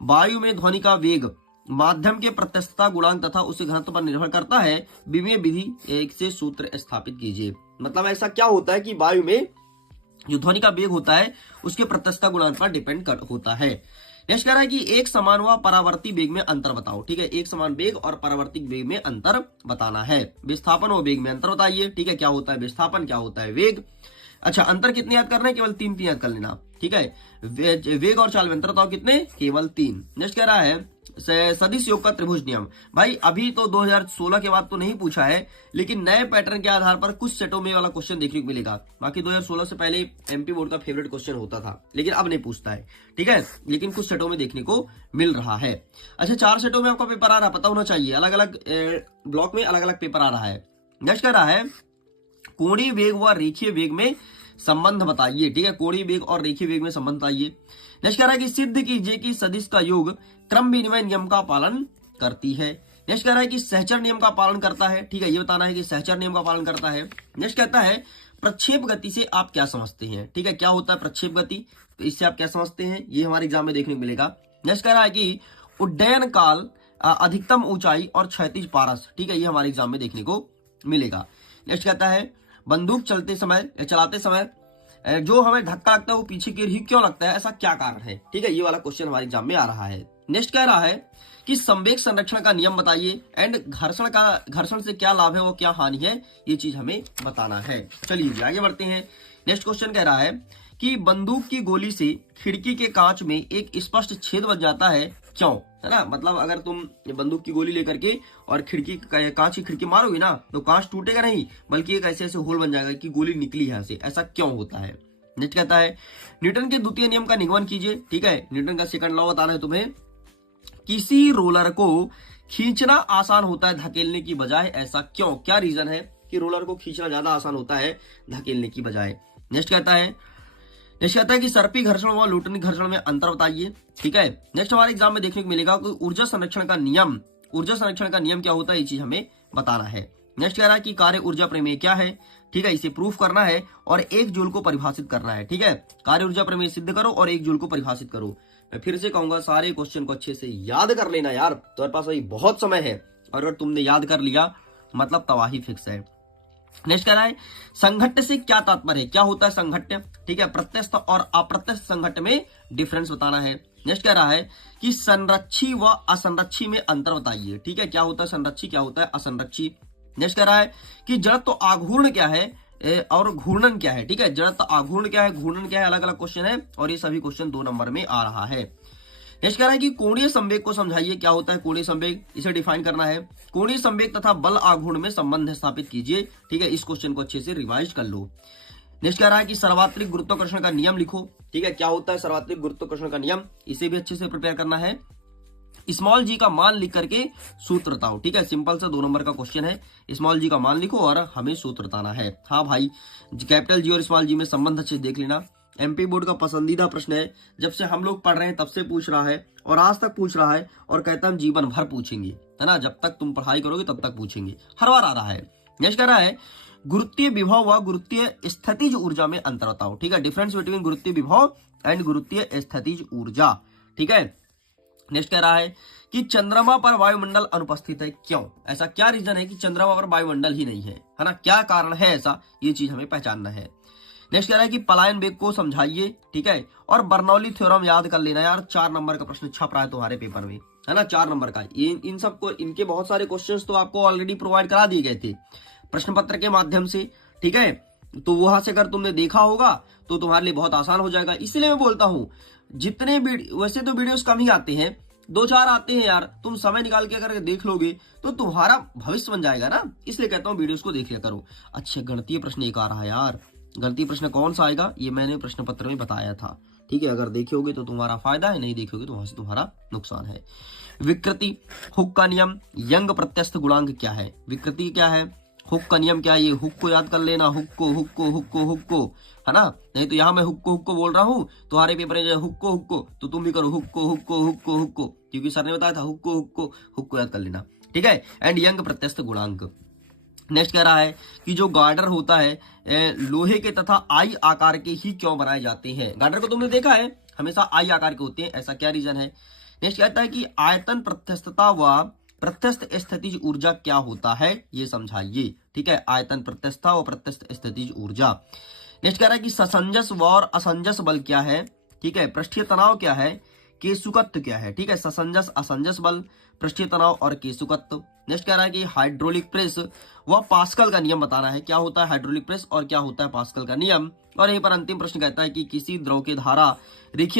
वायु में ध्वनि का वेग माध्यम के प्रत्यस्तता गुणांक तथा उसके घनत्व पर निर्भर करता है, विमीय विधि एक से सूत्र स्थापित कीजिए। मतलब ऐसा क्या होता है कि वायु में जो ध्वनि का वेग होता है उसके प्रत्यस्तता गुणांक पर डिपेंड होता है। नेक्स्ट कह रहा है कि एक समान व परावर्ती वेग में अंतर बताओ। ठीक है, एक समान वेग और परावर्तिक वेग में अंतर बताना है। विस्थापन और वेग में अंतर बताइए। ठीक है, क्या होता है विस्थापन, क्या होता है वेग। अच्छा, अंतर कितने याद करना है? केवल 3 याद कर लेना। ठीक है, वेग और चाल में अंतर बताओ कितने? केवल 3। नेक्स्ट कह रहा है सदिश योग का त्रिभुज नियम। भाई अभी तो 2016 के बाद तो नहीं पूछा है, लेकिन नए पैटर्न के आधार पर कुछ सेटों में वाला क्वेश्चन देखने को मिलेगा। बाकी 2016 से पहले एमपी बोर्ड का फेवरेट क्वेश्चन होता था, लेकिन अब नहीं पूछता है। ठीक है, लेकिन कुछ सेटों में देखने को मिल रहा है। अच्छा, 4 सेटों में आपका पेपर आ रहा है, पता होना चाहिए। अलग अलग ब्लॉक में अलग अलग पेपर आ रहा है। नेक्स्ट कह रहा है कोणीय वेग व रेखीय वेग में संबंध बताइए। ठीक है, कोणीय वेग और रेखीय वेग में संबंध बताइए। नेक्स्ट कह रहा है कि सिद्ध कीजिए कि सदिश का योग क्रम विनिमय नियम का पालन करती है। नेक्स्ट कह रहा है कि सहचर नियम का पालन करता है। ठीक है, ये बताना है कि सहचर नियम का पालन करता है। नेक्स्ट कहता है प्रक्षेप गति से आप क्या समझते हैं। ठीक है, क्या होता है प्रक्षेप गति, तो इससे आप क्या समझते हैं, ये हमारे एग्जाम में देखने को मिलेगा। नेक्स्ट कह रहा है कि उड्डयन काल, अधिकतम ऊंचाई और क्षैतिज पारस। ठीक है, ये हमारे एग्जाम में देखने को मिलेगा। नेक्स्ट कहता है बंदूक चलाते समय जो हमें धक्का लगता है वो पीछे की ओर ही क्यों लगता है, ऐसा क्या कारण है। ठीक है, ये वाला क्वेश्चन हमारे एग्जाम में आ रहा है। नेक्स्ट कह रहा है कि संवेग संरक्षण का नियम बताइए एंड घर्षण से क्या लाभ है वो क्या हानि है, ये चीज हमें बताना है। चलिए आगे बढ़ते हैं। नेक्स्ट क्वेश्चन कह रहा है कि बंदूक की गोली से खिड़की के कांच में एक स्पष्ट छेद बच जाता है, क्यों, है ना। मतलब अगर तुम बंदूक की गोली लेकर के और कांच की खिड़की मारोगे ना, तो कांच टूटेगा नहीं, बल्कि एक ऐसे होल बन जाएगा कि गोली निकली है से। ऐसा क्यों होता है। नेक्स्ट कहता है न्यूटन के द्वितीय नियम का निगमन कीजिए। ठीक है, न्यूटन का सेकंड लॉ बताना है तुम्हें। किसी रोलर को खींचना आसान होता है धकेलने की बजाय, ऐसा क्यों, क्या रीजन है कि रोलर को खींचना ज्यादा आसान होता है धकेलने की बजाय। नेक्स्ट कहता है कि सर्पी घर्षण व लुटनी घर्षण में अंतर बताइए। ठीक है, नेक्स्ट हमारे एग्जाम में देखने को मिलेगा कि ऊर्जा संरक्षण का नियम क्या होता है, ये चीज हमें बताना है। नेक्स्ट कह रहा है कि कार्य ऊर्जा प्रमेय क्या है। ठीक है, इसे प्रूफ करना है और 1 जूल को परिभाषित करना है। ठीक है, कार्य ऊर्जा प्रमेय सिद्ध करो और 1 जूल को परिभाषित करो। मैं फिर से कहूंगा सारे क्वेश्चन को अच्छे से याद कर लेना यार, तुम्हारे पास अभी बहुत समय है, और अगर तुमने याद कर लिया मतलब तबाही फिक्स है। नेक्स्ट कह रहा है संघट्ट से क्या तात्पर्य है, क्या होता है संघट्ट। ठीक है, प्रत्यस्थ और अप्रत्यस्थ संघट्ट में डिफरेंस बताना है। नेक्स्ट कह रहा है कि संरक्षी व असंरक्षी में अंतर बताइए। ठीक है, क्या होता है संरक्षी, क्या होता है असंरक्षी। नेक्स्ट कह रहा है कि जड़त्व आघूर्ण क्या है और घूर्णन क्या है। ठीक है, जड़त्व आघूर्ण क्या है, घूर्णन क्या है, अलग अलग क्वेश्चन है और ये सभी क्वेश्चन 2 नंबर में आ रहा है। नेक्स्ट कह रहा है कि कोणीय संवेग को समझाइए, क्या होता है कोणीय संवेग, इसे डिफाइन करना है। कोणीय संवेग तथा बल आघूर्ण में संबंध स्थापित कीजिए। ठीक है, इस क्वेश्चन को अच्छे से रिवाइज कर लो। नेक्स्ट कह रहा है कि सर्वात्रिक गुरुत्वाकर्षण का नियम लिखो। ठीक है, क्या होता है सर्वात्रिक गुरुत्वाकर्षण का नियम, इसे भी अच्छे से प्रिपेयर करना है। स्मॉल जी का मान लिख करके सूत्र बताओ। ठीक है, सिंपल सा 2 नंबर का क्वेश्चन है, स्मॉल जी का मान लिखो और हमें सूत्र बताना है। हाँ भाई, कैपिटल जी और स्मॉल जी में संबंध अच्छे देख लेना। एमपी बोर्ड का पसंदीदा प्रश्न है, जब से हम लोग पढ़ रहे हैं तब से पूछ रहा है और आज तक पूछ रहा है, और कहता हम जीवन भर पूछेंगे, है ना, जब तक तुम पढ़ाई करोगे तब तक पूछेंगे, हर बार आ रहा है। नेक्स्ट कह रहा है गुरुत्वीय विभव व गुरुत्वीय स्थितिज ऊर्जा में अंतर बताओ। ठीक है, डिफरेंस बिटवीन गुरुत्वीय विभव एंड गुरुत्वीय स्थितिज ऊर्जा। ठीक है, नेक्स्ट कह रहा है कि चंद्रमा पर वायुमंडल अनुपस्थित है, क्यों, ऐसा क्या रीजन है कि चंद्रमा पर वायुमंडल ही नहीं है ना, क्या कारण है ऐसा, ये चीज हमें पहचानना है। नेक्स्ट कह रहा है कि पलायन वेग को समझाइए। ठीक है, और बर्नौली थ्योरम याद कर लेना यार, 4 नंबर का प्रश्न छप रहा है तुम्हारे पेपर में, है ना, 4 नंबर का। इन सबको, इनके बहुत सारे क्वेश्चंस तो आपको ऑलरेडी प्रोवाइड करा दिए गए थे प्रश्न पत्र के माध्यम से। ठीक है, तो वहां से अगर तुमने देखा होगा तो तुम्हारे लिए बहुत आसान हो जाएगा। इसलिए मैं बोलता हूं जितने वैसे तो वीडियोस कम ही आते हैं, 2-4 आते हैं यार, तुम समय निकाल के अगर देख लोगे तो तुम्हारा भविष्य बन जाएगा ना, इसलिए कहता हूँ वीडियोस को देख लिया करो। अच्छा, गणितीय प्रश्न एक आ रहा है यार, गणितीय प्रश्न कौन सा आएगा ये मैंने प्रश्न पत्र में बताया था। ठीक है, अगर देखोगे तो तुम्हारा फायदा है, नहीं देखोगे तो वहां से तुम्हारा नुकसान है। विकृति, हुक का नियम, यंग प्रत्यस्थ गुणांक क्या है, विकृति क्या है, हुक का नियम क्या है, ये हुक को याद कर लेना, हुक को, है ना, नहीं तो यहाँ मैं हुक को बोल रहा हूँ, तुम्हारे पेपर में हुक को तो तुम भी करो हुक को, क्योंकि सर ने बताया था हुक को याद कर लेना। ठीक है, एंड यंग प्रत्यस्थ गुणांक। नेक्स्ट कह रहा है कि जो गार्डर होता है लोहे के तथा आई आकार के ही क्यों बनाए जाते हैं। गार्डर को तुमने देखा है, हमेशा आई आकार के होते हैं, ऐसा क्या रीजन है। नेक्स्ट कहता है कि आयतन प्रत्यस्तता व प्रत्यस्त स्थितिज ऊर्जा क्या होता है, ये समझाइए। ठीक है, आयतन प्रत्यस्तता व प्रत्यस्त स्थितिज ऊर्जा। नेक्स्ट कह रहा है कि ससंजस व और असंजस बल क्या है। ठीक है, पृष्ठीय तनाव क्या है, केशुकत्व क्या है। ठीक है, ससंजस असंजस बल, पृष्ठीय तनाव और केशुकत्व। नेक्स्ट कह रहा है कि हाइड्रोलिक प्रेस व पास्कल का नियम बताना है, क्या होता है हाइड्रोलिक प्रेस और क्या होता है पास्कल का नियम। और यहीं पर अंतिम प्रश्न कहता है कि किसी द्रव की धारा रेखीय